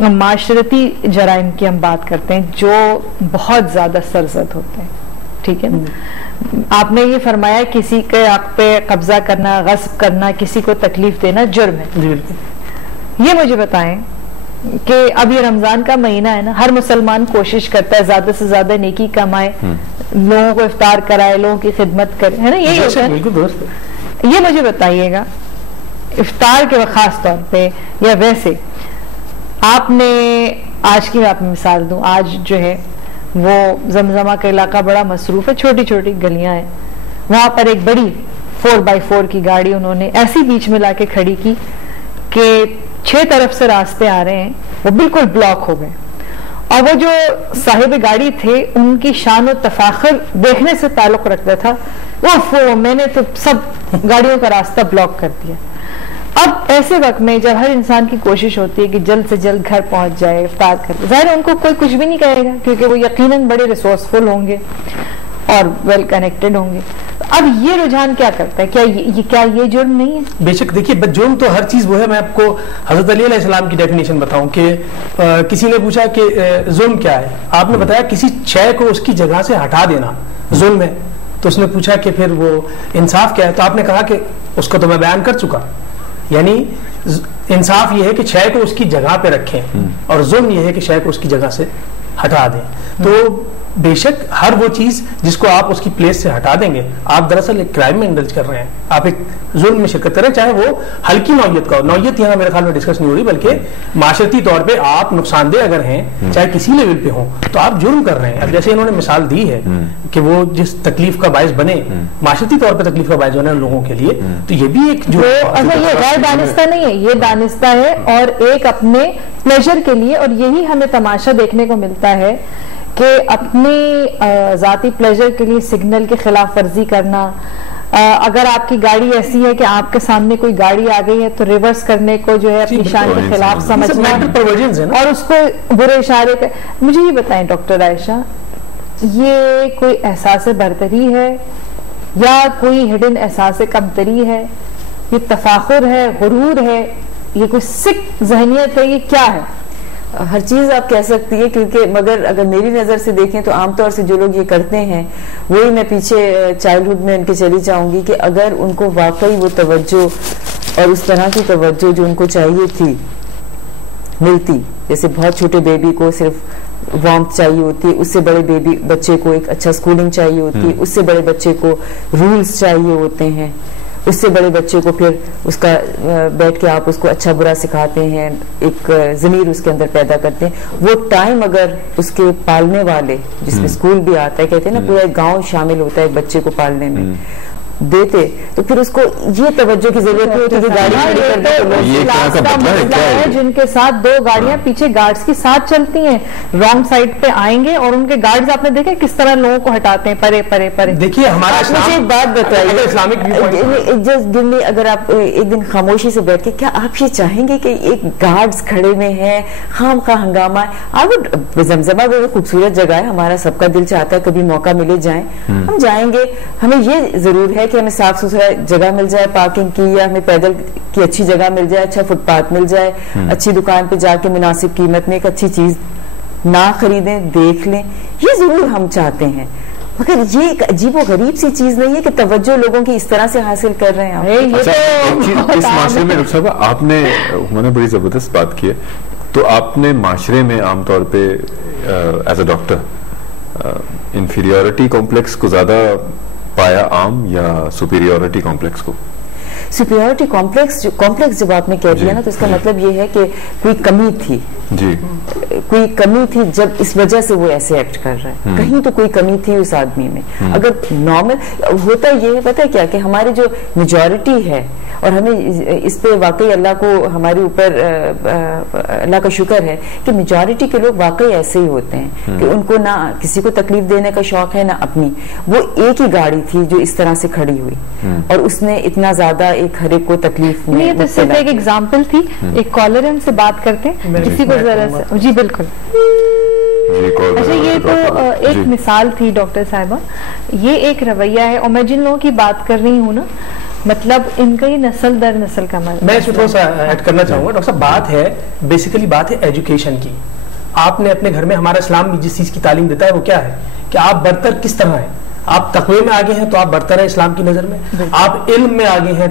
معاشرتی جرائم کی ہم بات کرتے ہیں جو بہت زیادہ سرزد ہوتے ہیں، ٹھیک ہے نا؟ آپ نے یہ فرمایا کسی کے حق پہ قبضہ کرنا، غصب کرنا، کسی کو تکلیف دینا جرم ہے۔ یہ مجھے بتائیں کہ اب یہ رمضان کا مہینہ ہے نا، ہر مسلمان کوشش کرتا ہے زیادہ سے زیادہ نیکی کمائے، لوگوں کو افطار کرائے، لوگوں کی خدمت کرے، ہے نا؟ یہی ہوتا ہے۔ یہ مجھے بتائیے گا افطار کے خاص طور پہ یا ویسے، آپ نے آج کی آپ مثال دوں، آج جو ہے وہ زمزمہ کا علاقہ بڑا مصروف ہے، چھوٹی چھوٹی گلیاں ہیں، وہاں پر ایک بڑی 4x4 کی گاڑی انہوں نے ایسی بیچ میں لا کے کھڑی کی کہ 6 طرف سے راستے آ رہے ہیں، وہ بالکل بلاک ہو گئے، اور وہ جو صاحب گاڑی تھے ان کی شان و تفاخر دیکھنے سے تعلق رکھتا تھا، وہ میں نے تو سب گاڑیوں کا راستہ بلاک کر دیا۔ اب ایسے وقت میں جب ہر انسان کی کوشش ہوتی ہے کہ جلد سے جلد گھر پہنچ جائے، افطار کر، ظاہر ہے ان کو کوئی کچھ بھی نہیں کہے گا کیونکہ وہ یقیناً بڑے ریسورسفل ہوں گے اور ویل کنیکٹڈ ہوں گے۔ اب یہ رجحان کیا کرتا ہے؟ کیا یہ جرم نہیں ہے؟ بے شک دیکھیے جرم تو ہر چیز وہ ہے۔ میں آپ کو حضرت علی علیہ السلام کی ڈیفینیشن بتاؤں کہ کسی نے پوچھا کہ ظلم کیا ہے، آپ نے بتایا کسی شے کو اس کی جگہ سے ہٹا دینا ظلم ہے۔ تو اس نے پوچھا کہ پھر وہ انصاف کیا ہے، تو آپ نے کہا کہ اس کو تو میں بیان کر چکا، یعنی انصاف یہ ہے کہ شے کو اس کی جگہ پہ رکھیں، اور ظلم یہ ہے کہ شے کو اس کی جگہ سے ہٹا دیں۔ تو بے شک ہر وہ چیز جس کو آپ اس کی پلیس سے ہٹا دیں گے، آپ دراصل ایک کرائم میں انڈلج کر رہے ہیں، آپ ایک ظلم میں شرکت کر رہے ہیں، چاہے وہ ہلکی نوعیت کا ہو۔ نوعیت یہاں میرے خیال میں ڈسکس نہیں ہو رہی، بلکہ معاشرتی طور پہ آپ نقصان دہ اگر ہیں، چاہے کسی لیول پہ ہوں، تو آپ جرم کر رہے ہیں۔ اب جیسے انہوں نے مثال دی ہے کہ وہ جس تکلیف کا باعث بنے، معاشرتی طور پہ تکلیف کا باعث بنے لوگوں کے لیے، تو یہ بھی ایک جو یہ غیر دانستہ نہیں ہے، یہ دانستہ ہے، اور ایک اپنے پلیجر کے لیے۔ اور یہی ہمیں تماشا دیکھنے کو ملتا ہے کہ اپنی ذاتی پلیجر کے لیے سگنل کی خلاف ورزی کرنا، اگر آپ کی گاڑی ایسی ہے کہ آپ کے سامنے کوئی گاڑی آ گئی ہے تو ریورس کرنے کو جو ہے اپنی شان کے خلاف سمجھنا اور اس کو برے اشارے پہ۔ مجھے یہ بتائیں ڈاکٹر عائشہ، یہ کوئی احساس برتری ہے یا کوئی ہڈن احساس کمتری ہے؟ یہ تفاخر ہے، غرور ہے، یہ کوئی سکھ ذہنیت ہے، یہ کیا ہے؟ ہر چیز آپ کہہ سکتی ہے، کیونکہ مگر اگر میری نظر سے دیکھیں تو عام طور سے جو لوگ یہ کرتے ہیں، وہی میں پیچھے چائلڈہڈ میں ان کے چلی جاؤں گی کہ اگر ان کو واقعی وہ توجہ اور اس طرح کی توجہ جو ان کو چاہیے تھی ملتی، جیسے بہت چھوٹے بیبی کو صرف وارمتھ چاہیے ہوتی ہے، اس سے بڑے بچے کو ایک اچھا سکولنگ چاہیے ہوتی ہے، اس سے بڑے بچے کو رولز چاہیے ہوتے ہیں، اس سے بڑے بچے کو پھر اس کا بیٹھ کے آپ اس کو اچھا برا سکھاتے ہیں، ایک ضمیر اس کے اندر پیدا کرتے ہیں۔ وہ ٹائم اگر اس کے پالنے والے، جس میں اسکول بھی آتا ہے، کہتے ہیں نا پورا گاؤں شامل ہوتا ہے ایک بچے کو پالنے میں، دیتے تو پھر اس کو یہ توجہ کی ضرورت نہیں ہوتی کہ گاڑی ہے جن کے ساتھ 2 گاڑیاں پیچھے گارڈز کی ساتھ چلتی ہیں، رانگ سائڈ پہ آئیں گے اور ان کے گارڈز آپ نے دیکھا کس طرح لوگوں کو ہٹاتے ہیں پرے پرے پرے۔ دیکھیے ہمارا مجھے ایک بات بتائیے، اگر آپ ایک دن خاموشی سے بیٹھ کے، کیا آپ یہ چاہیں گے کہ ایک گارڈز کھڑے ہوئے ہیں، خام خواہ ہنگامہ ہے؟ زمزمہ بڑی خوبصورت جگہ ہے، ہمارا سب کا دل چاہتا ہے کبھی موقع ملے جائیں، ہم جائیں گے۔ ہمیں یہ ضرور ہے کہ ہمیں صاف ستھرا جگہ مل جائے پارکنگ کی، یا ہمیں پیدل کی اچھی جگہ مل جائے، اچھا فٹ پاتھ مل جائے، اچھی دکان پہ جا کے مناسب قیمت میں ایک اچھی چیز نہ خریدیں، دیکھ لیں، یہ ضرور ہم چاہتے ہیں۔ مگر یہ ایک عجیب و غریب سی چیز نہیں ہے کہ توجہ لوگوں کی اس طرح سے حاصل کر رہے ہیں۔ اس معاشرے میں ڈاکٹر صاحب آپ نے بڑی زبردست بات کی ہے، تو آپ نے معاشرے میں عام طور پہ as a doctor inferiority complex کو زیادہ پایا عام یا سپیریورٹی کمپلیکس کو؟ سپیریورٹی کمپلیکس جب آپ نے کہہ دیا نا تو اس کا مطلب یہ ہے کہ کوئی کمی تھی، کوئی کمی تھی جب اس وجہ سے وہ ایسے ایکٹ کر رہا ہے، کہیں تو کوئی کمی تھی اس آدمی میں۔ اگر نارمل ہوتا یہ ہے، پتہ ہے کیا کہ ہماری جو میجورٹی ہے، اور ہمیں اس پہ واقعی اللہ کو ہمارے اوپر اللہ کا شکر ہے کہ میجورٹی کے لوگ واقعی ایسے ہی ہوتے ہیں کہ ان کو نہ کسی کو تکلیف دینے کا شوق ہے نہ اپنی۔ وہ ایک ہی گاڑی تھی جو اس طرح سے کھڑی ہوئی اور اس نے اتنا زیادہ ایک ہر ایک کو تکلیف میں۔ یہ تو صرف ایک ایگزامپل تھی، ایک کالر ہم سے بات کرتے ہیں کسی کو ذرا سا۔ جی بالکل، اچھا یہ تو ایک مثال تھی ڈاکٹر صاحبہ، یہ ایک رویہ ہے، اور میں جن لوگوں کی بات کر رہی ہوں نا مطلب ان کا یہ نسل در نسل کا میں اس میں تھوڑا سا ایڈ کرنا چاہوں گا ڈاکٹر صاحب. بات ہے بیسیکلی بات ہے ایجوکیشن کی. آپ نے اپنے گھر میں, ہمارا اسلام بھی جس چیز کی تعلیم دیتا ہے وہ کیا ہے کہ آپ برتر کس طرح ہیں. آپ تقوی میں آگے ہیں تو آپ برتر ہیں اسلام کی نظر میں, آپ علم میں آگے ہیں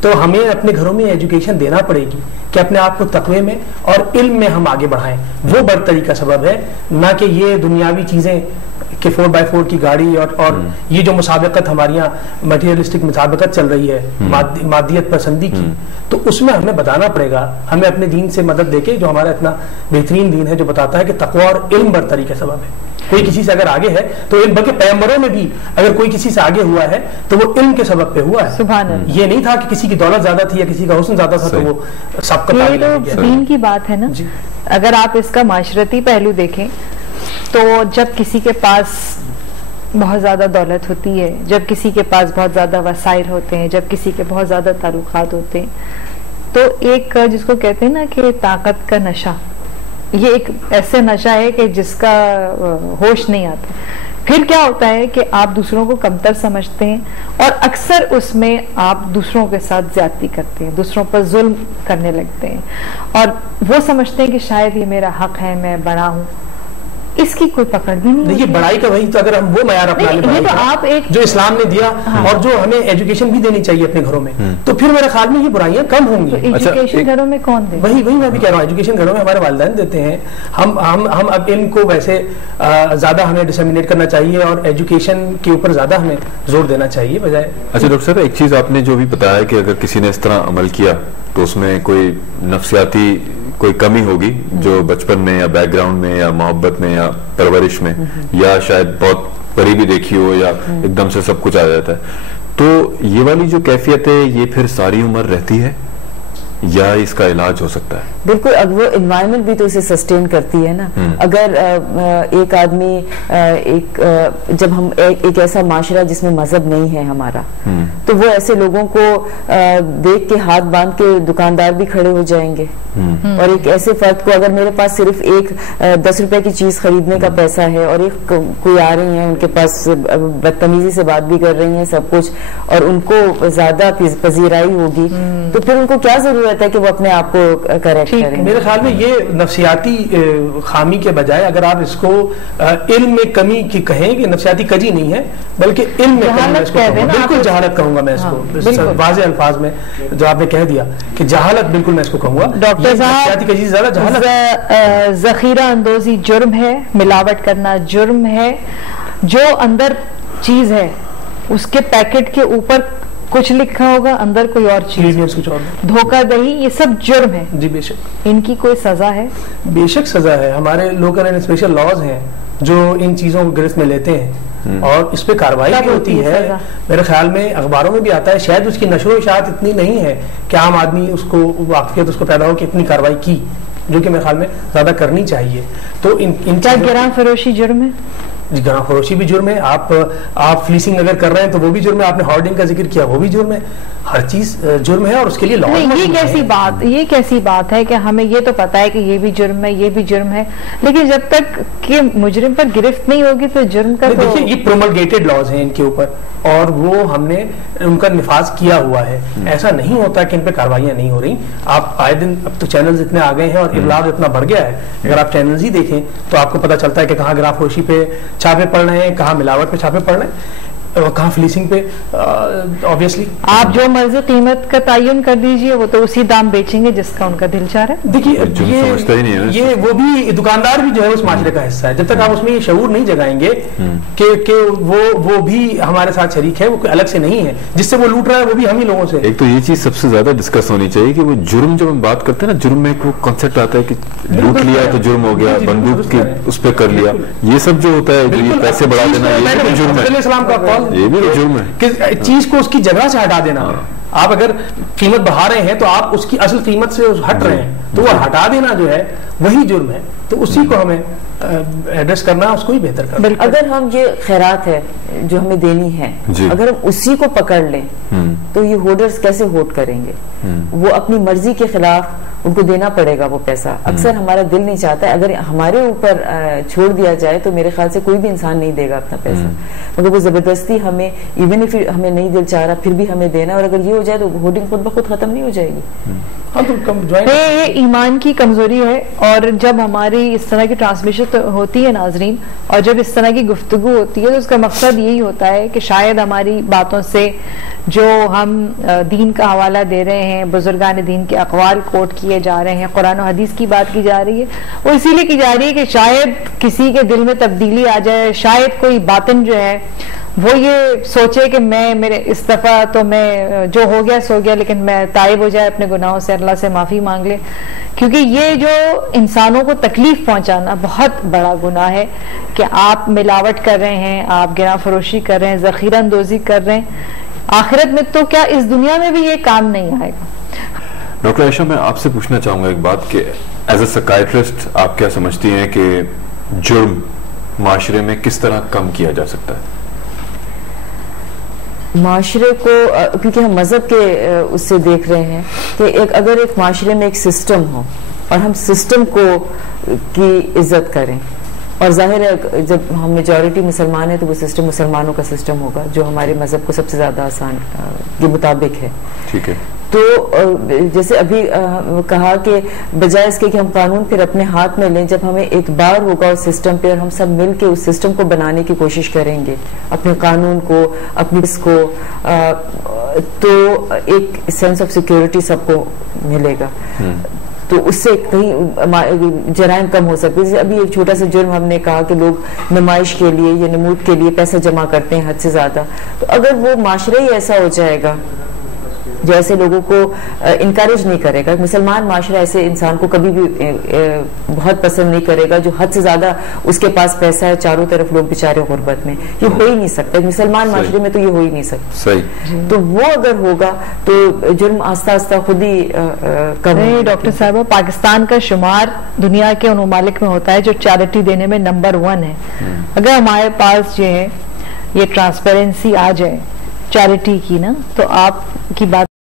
تو ہمیں اپنے گھروں میں ایجوکیشن دینا پڑے گی کہ اپنے آپ کو تقوی میں اور علم میں ہم آگے بڑھائیں. وہ برتری کا سبب ہے, نہ کہ یہ دنیاوی چیزیں کہ 4x4 کی گاڑی اور یہ جو مسابقت ہماری یہاں مٹیریلسٹک مسابقت چل رہی ہے مادیت پسندی کی, تو اس میں ہمیں بتانا پڑے گا, ہمیں اپنے دین سے مدد دے کے, جو ہمارا اتنا بہترین دین ہے جو بتاتا ہے کہ تقوی اور علم برتری کا سبب ہے. کوئی کسی سے اگر آگے ہے تو علم, بلکہ پیغمبروں میں بھی اگر کوئی کسی سے آگے ہوا ہے تو وہ علم کے سبب پہ ہوا ہے. سبحان اللہ. یہ نہیں تھا کہ کسی کی دولت زیادہ تھی یا کسی کا حسن زیادہ تھا تو وہ سب کا یہ تو دین کی بات ہے نا. اگر آپ اس کا معاشرتی پہلو دیکھیں تو جب کسی کے پاس بہت زیادہ دولت ہوتی ہے, جب کسی کے پاس بہت زیادہ وسائل ہوتے ہیں, جب کسی کے بہت زیادہ تعلقات ہوتے ہیں, تو ایک جس کو کہتے ہیں نا کہ طاقت کا نشہ, یہ ایک ایسے نشہ ہے کہ جس کا ہوش نہیں آتا. پھر کیا ہوتا ہے کہ آپ دوسروں کو کمتر سمجھتے ہیں اور اکثر اس میں آپ دوسروں کے ساتھ زیادتی کرتے ہیں, دوسروں پر ظلم کرنے لگتے ہیں اور وہ سمجھتے ہیں کہ شاید یہ میرا حق ہے, میں بڑا ہوں. اس کی کوئی پکڑ بھی نہیں. دیکھیے بڑائی کا وہی تو, اگر ہم وہ معیار اپنا لیں جو اسلام نے دیا اور جو ہمیں ایجوکیشن بھی دینی چاہیے اپنے گھروں میں, تو پھر میرے خیال میں یہ برائیاں کم ہوں گی. ایجوکیشن گھروں میں کون دے؟ وہی میں بھی کہہ رہا ہوں, ایجوکیشن گھروں میں ہمارے والدین دیتے ہیں. ہم اب علم کو ویسے زیادہ ہمیں ڈسیمینیٹ کرنا چاہیے اور ایجوکیشن کے اوپر زیادہ ہمیں زور دینا چاہیے بجائے. اچھا ڈاکٹر صاحب, ایک چیز آپ نے جو بھی بتایا کہ اگر کسی نے اس طرح عمل کیا تو اس میں کوئی نفسیاتی کوئی کمی ہوگی جو بچپن میں یا بیک گراؤنڈ میں یا محبت میں یا پرورش میں یا شاید بہت قریبی دیکھی ہو یا ایک دم سے سب کچھ آ جاتا ہے, تو یہ والی جو کیفیت ہے یہ پھر ساری عمر رہتی ہے یا اس کا علاج ہو سکتا ہے؟ بالکل, اب وہ انوائرمنٹ بھی تو اسے سسٹین کرتی ہے نا. اگر ایک آدمی جب ہم ایک ایسا معاشرہ جس میں مذہب نہیں ہے ہمارا, تو وہ ایسے لوگوں کو دیکھ کے ہاتھ باندھ کے دکاندار بھی کھڑے ہو جائیں گے. اور ایک ایسے فرد کو, اگر میرے پاس صرف ایک 10 روپے کی چیز خریدنے کا پیسہ ہے اور ایک کوئی آ رہی ہیں ان کے پاس بدتمیزی سے بات بھی کر رہی ہیں سب کچھ, اور ان کو زیادہ پذیرائی ہوگی, تو پھر ان کو کیا ضرورت ہے کہ وہ اپنے آپ کو کریکٹ کریں. میرے خیال میں یہ نفسیاتی خامی کے بجائے اگر آپ اس کو علم میں کمی کی کہیں کہ نفسیاتی کجی نہیں ہے بلکہ علم میں کمی, بالکل جہالت کہوں گا میں اس کو واضح الفاظ میں, جو آپ نے کہہ دیا کہ جہالت, بالکل میں اس کو کہوں گا. ڈاکٹر صاحب, ذخیرہ اندوزی جرم ہے, ملاوٹ کرنا جرم ہے, جو اندر چیز ہے اس کے پیکٹ کے اوپر کچھ لکھا ہوگا, اندر کوئی اور چیز, دھوکہ دہی, یہ سب جرم ہے. جی بے شک. ان کی کوئی سزا ہے؟ بے شک سزا ہے. ہمارے لوکل اینڈ اسپیشل لاز ہیں جو ان چیزوں کو گرفت میں لیتے ہیں اور اس پہ کارروائی بھی ہوتی ہے. میرے خیال میں اخباروں میں بھی آتا ہے, شاید اس کی نشر و اشاعت اتنی نہیں ہے کہ عام آدمی اس کو واقفیت اس کو پیدا ہو کہ اتنی کارروائی کی, جو کہ میرے خیال میں زیادہ کرنی چاہیے. تو ان کیا گراں فروشی جرم ہے؟ گراں فروشی بھی جرم ہے. آپ فلیسنگ اگر کر رہے ہیں تو وہ بھی جرم ہے. آپ نے ہارڈنگ کا ذکر کیا, وہ بھی جرم ہے. ہر چیز جرم ہے اور اس کے لیے لا. یہ کیسی بات ہے کہ ہمیں یہ تو پتا ہے کہ یہ بھی جرم ہے, یہ بھی جرم ہے, لیکن جب تک کہ مجرم پر گرفت نہیں ہوگی تو جرم کا, دیکھیے یہ پروملگیٹڈ لاز ہیں ان کے اوپر اور وہ ہم نے ان کا نفاذ کیا ہوا ہے. ایسا نہیں ہوتا کہ ان پہ کاروائیاں نہیں ہو رہی. آپ آئے دن, اب تو چینلز اتنے آ گئے ہیں اور ابلاغ اتنا بڑھ گیا ہے, اگر آپ چینلز ہی دیکھیں تو آپ کو پتا چلتا ہے کہ کہاں گراں فروشی پہ چھاپے پڑ رہے ہیں, کہاں ملاوٹ پہ چھاپے پڑ رہے ہیں, کہاں فلیسنگ پہ. obviously آپ جو مرضی قیمت کا تعین کر دیجئے, وہ تو اسی دام بیچیں گے جس کا ان کا دل چاہ رہا ہے. دیکھیے یہ وہ بھی دکاندار بھی جو ہے اس معاشرے کا حصہ ہے. جب تک آپ اس میں یہ شعور نہیں جگائیں گے کہ وہ بھی ہمارے ساتھ شریک ہے, وہ کوئی الگ سے نہیں ہے, جس سے وہ لوٹ رہا ہے وہ بھی ہم ہی لوگوں سے. ایک تو یہ چیز سب سے زیادہ ڈسکس ہونی چاہیے کہ وہ جرم, جب ہم بات کرتے ہیں نا جرم میں ایک وہ کانسیپٹ آتا ہے کہ لوٹ لیا تو جرم ہو گیا, بندوق کی اس پہ کر لیا, یہ سب جو ہوتا ہے, یہ پیسے بڑھا دینا, یہ بھی جرم ہے. یہ بھی جرم ہے کہ چیز کو اس کی جگہ سے ہٹا دینا. آپ اگر قیمت بڑھا رہے ہیں تو آپ اس کی اصل قیمت سے ہٹ رہے ہیں, تو وہ ہٹا دینا جو ہے وہی جرم ہے. تو اسی کو ہمیں ایڈریس کرنا, اس کو ہی بہتر کرنا. اگر ہم یہ خیرات ہے جو ہمیں دینی ہے, اگر ہم اسی کو پکڑ لیں تو یہ ہولڈرز کیسے ہوٹ کریں گے؟ وہ اپنی مرضی کے خلاف ان کو دینا پڑے گا وہ پیسہ. اکثر ہمارا دل نہیں چاہتا ہے, اگر ہمارے اوپر چھوڑ دیا جائے تو میرے خیال سے کوئی بھی انسان نہیں دے گا اپنا پیسہ, مگر وہ زبردستی ہمیں ایون اف ہمیں نہیں دل چاہ رہا پھر بھی ہمیں دینا, اور اگر یہ ہو جائے تو ہوڈنگ خود بخود ختم نہیں ہو جائے گی. یہ ایمان کی کمزوری ہے, اور جب ہماری اس طرح کی ٹرانسمیشن ہوتی ہے ناظرین, اور جب اس طرح کی گفتگو ہوتی ہے تو اس کا مقصد یہی ہوتا ہے کہ شاید ہماری باتوں سے جو ہم دین کا حوالہ دے رہے ہیں, بزرگان دین کے اقوال کوٹ کیے جا رہے ہیں, قرآن و حدیث کی بات کی جا رہی ہے, وہ اسی لیے کی جا رہی ہے کہ شاید کسی کے دل میں تبدیلی آ جائے, شاید کوئی باطن جو ہے وہ یہ سوچے کہ میرے اس دفعہ تو میں جو ہو گیا سو گیا, لیکن میں تائب ہو جائے اپنے گناہوں سے, اللہ سے معافی مانگ لے. کیونکہ یہ جو انسانوں کو تکلیف پہنچانا بہت بڑا گناہ ہے کہ آپ ملاوٹ کر رہے ہیں, آپ گراں فروشی کر رہے ہیں, ذخیرہ اندوزی کر رہے ہیں, آخرت میں تو کیا اس دنیا میں بھی یہ کام نہیں آئے گا. ڈاکٹر عائشہ, میں آپ سے پوچھنا چاہوں گا ایک بات کہ ایز اے سائیکیٹرسٹ آپ کیا سمجھتی ہیں کہ جرم معاشرے میں کس طرح کم کیا جا سکتا ہے؟ معاشرے کو, کیونکہ ہم مذہب کے اس سے دیکھ رہے ہیں کہ اگر ایک معاشرے میں ایک سسٹم ہو اور ہم سسٹم کی عزت کریں, اور ظاہر ہے جب ہم میجورٹی مسلمان ہیں تو وہ سسٹم مسلمانوں کا سسٹم ہوگا جو ہمارے مذہب کو سب سے زیادہ آسان کے مطابق ہے. ٹھیک ہے. تو جیسے ابھی کہا کہ بجائے اس کے کہ ہم قانون پھر اپنے ہاتھ میں لیں, جب ہمیں اعتبار ہوگا اس سسٹم پہ اور ہم سب مل کے اس سسٹم کو بنانے کی کوشش کریں گے, اپنے قانون کو, اپنی اس کو, تو ایک سینس آف سیکیورٹی سب کو ملے گا. تو اس سے کہیں جرائم کم ہو سکتے. جیسے ابھی ایک چھوٹا سا جرم ہم نے کہا کہ لوگ نمائش کے لیے یا نمود کے لیے پیسہ جمع کرتے ہیں حد سے زیادہ, تو اگر وہ معاشرہ ہی ایسا ہو جائے گا جو ایسے لوگوں کو انکریج نہیں کرے گا, مسلمان معاشرہ ایسے انسان کو کبھی بھی بہت پسند نہیں کرے گا جو حد سے زیادہ اس کے پاس پیسہ ہے, چاروں طرف لوگ بیچارے غربت میں, یہ ہو ہی نہیں سکتا. مسلمان معاشرے میں تو یہ ہو ہی نہیں سکتا. صحیح. تو وہ اگر ہوگا تو جرم آہستہ آہستہ خود ہی کم. ڈاکٹر صاحبہ, پاکستان کا شمار دنیا کے ان ممالک میں ہوتا ہے جو چیریٹی دینے میں نمبر 1 ہے. اگر ہمارے پاس جو ہے یہ ٹرانسپیرنسی آ جائے چیریٹی کی نا, تو آپ کی بات